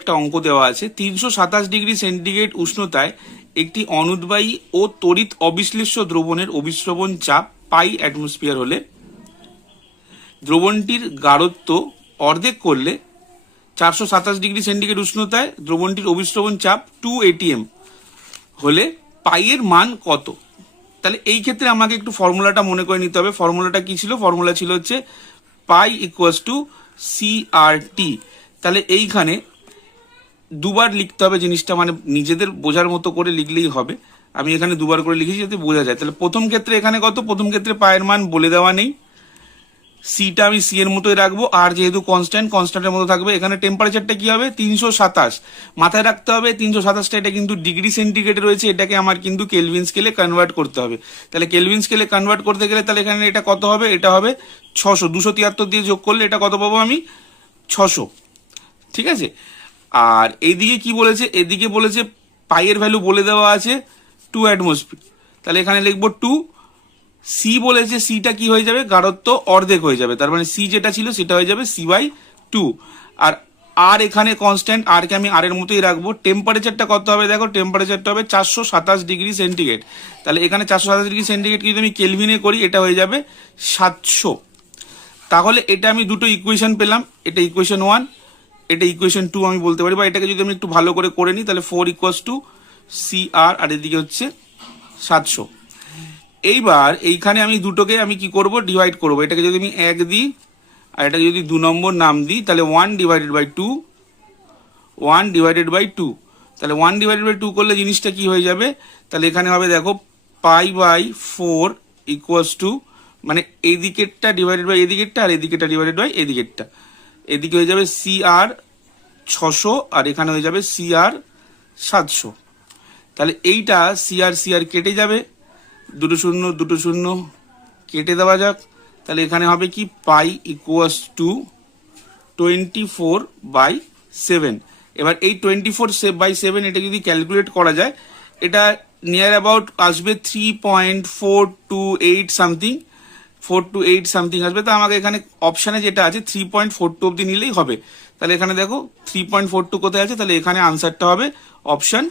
একটা অঙ্ক দেওয়া আছে 327 ডিগ্রি সেন্টিগ্রেড উষ্ণতায় একটি অনুদ্বায়ী ও তড়িৎ অবিশ্লেষ্য দ্রবণের অবিশ্রবণ চাপ পাই অ্যাটমসফিয়ার হলে দ্রবণটির গাঢ়ত্ব অর্ধেক করলে 427 ডিগ্রি সেন্টিগ্রেড উষ্ণতায় দ্রবণটির অবিশ্রবণ চাপ 2 atm হলে পাই এর মান কত। তাহলে এই ক্ষেত্রে আমাকে একটু ফর্মুলাটা মনে করে নিতে হবে। ফর্মুলাটা কি ছিল? ফর্মুলা ছিল হচ্ছে পাই ইকুয়ালস টু CRT। তাহলে এইখানে দুবার লিখতে হবে জিনিসটা, মানে নিজেদের বোঝার মতো করে লিখলেই হবে। আমি এখানে দুবার করে লিখেছি যাতে বোঝা যায়। তাহলে প্রথম ক্ষেত্রে এখানে কত? প্রথম ক্ষেত্রে পায়ের মান বলে দেওয়া নেই, সিটা আমি সি এর মতোই রাখবো, আর যেহেতু কনস্ট্যান্টের মতো থাকবে। এখানে টেম্পারেচারটা কি হবে? 327। মাথায় রাখতে হবে 327টা এটা কিন্তু ডিগ্রি সেন্টিগ্রেডে রয়েছে, এটাকে আমার কিন্তু কেলভিন স্কেলে কনভার্ট করতে হবে। তাহলে কেলভিন স্কেলে কনভার্ট করতে গেলে তাহলে এখানে এটা কত হবে? এটা হবে 600। 273 দিয়ে যোগ করলে এটা কত পাবো আমি? 600। ঠিক আছে। আর এইদিকে কি বলেছে? এদিকে বলেছে পাইয়ের ভ্যালু বলে দেওয়া আছে 2 অ্যাটমসফিয়ার। তাহলে এখানে লিখবো 2। সি বলেছে, সিটা কি হয়ে যাবে? গাঢ়ত্ব অর্ধেক হয়ে যাবে, তার মানে সি যেটা ছিল সেটা হয়ে যাবে C/2। আর আর এখানে কনস্ট্যান্ট, আর কে আমি আর এর মতোই রাখবো। টেম্পারেচারটা কত হবে? দেখো টেম্পারেচারটা হবে 427 ডিগ্রি সেন্টিগ্রেড। তাহলে এখানে 427 ডিগ্রি সেন্টিগ্রেড যদি আমি কেলভিনে করি এটা হয়ে যাবে 700। তাহলে এটা আমি দুটো ইকুয়েশন পেলাম, এটা ইকুয়েশন 1, এটা ইকুয়েশন 2 আমি বলতে পারি। বা এটাকে যদি আমি একটু ভালো করে করে নিই তাহলে 4 ইকুয়ালস টু CR আর এদিকে হচ্ছে 700। এইবার এইখানে আমি দুটোকে আমি কি করব? ডিভাইড করব। এটাকে যদি আমি 1 দিই আর এটাকে যদি 2 নম্বর নাম দিই তাহলে 1/2, 1/2। তাহলে 1/2 করলে জিনিসটা কি হয়ে যাবে? তাহলে এখানে হবে দেখো π/4 ইকুয়ালস টু, মানে এই দিকেরটা ডিভাইডেড বাই এদিকেরটা আর এদিকেরটা ডিভাইডেড বাই এদিকেরটা। এদিকে হয়ে যাবে CR 600 আর এখানে হয়ে যাবে CR 700। তাহলে এইটা CR কেটে যাবে, দুটো শূন্য কেটে দেওয়া যাক। তাহলে এখানে হবে কি? পাই ইকুয়ালস টু 24/7। এবার এই 24/7 এটা যদি ক্যালকুলেট করা যায় এটা নিয়ার অ্যাবাউট আসবে 3.428 সামথিং, 428 সামথিং আসবে। তো আমাকে এখানে অপশানে যেটা আছে 3.42 অব্দি নিলেই হবে। তাহলে এখানে দেখো 3.42 কোথায় আছে? তাহলে এখানে আনসারটা হবে অপশন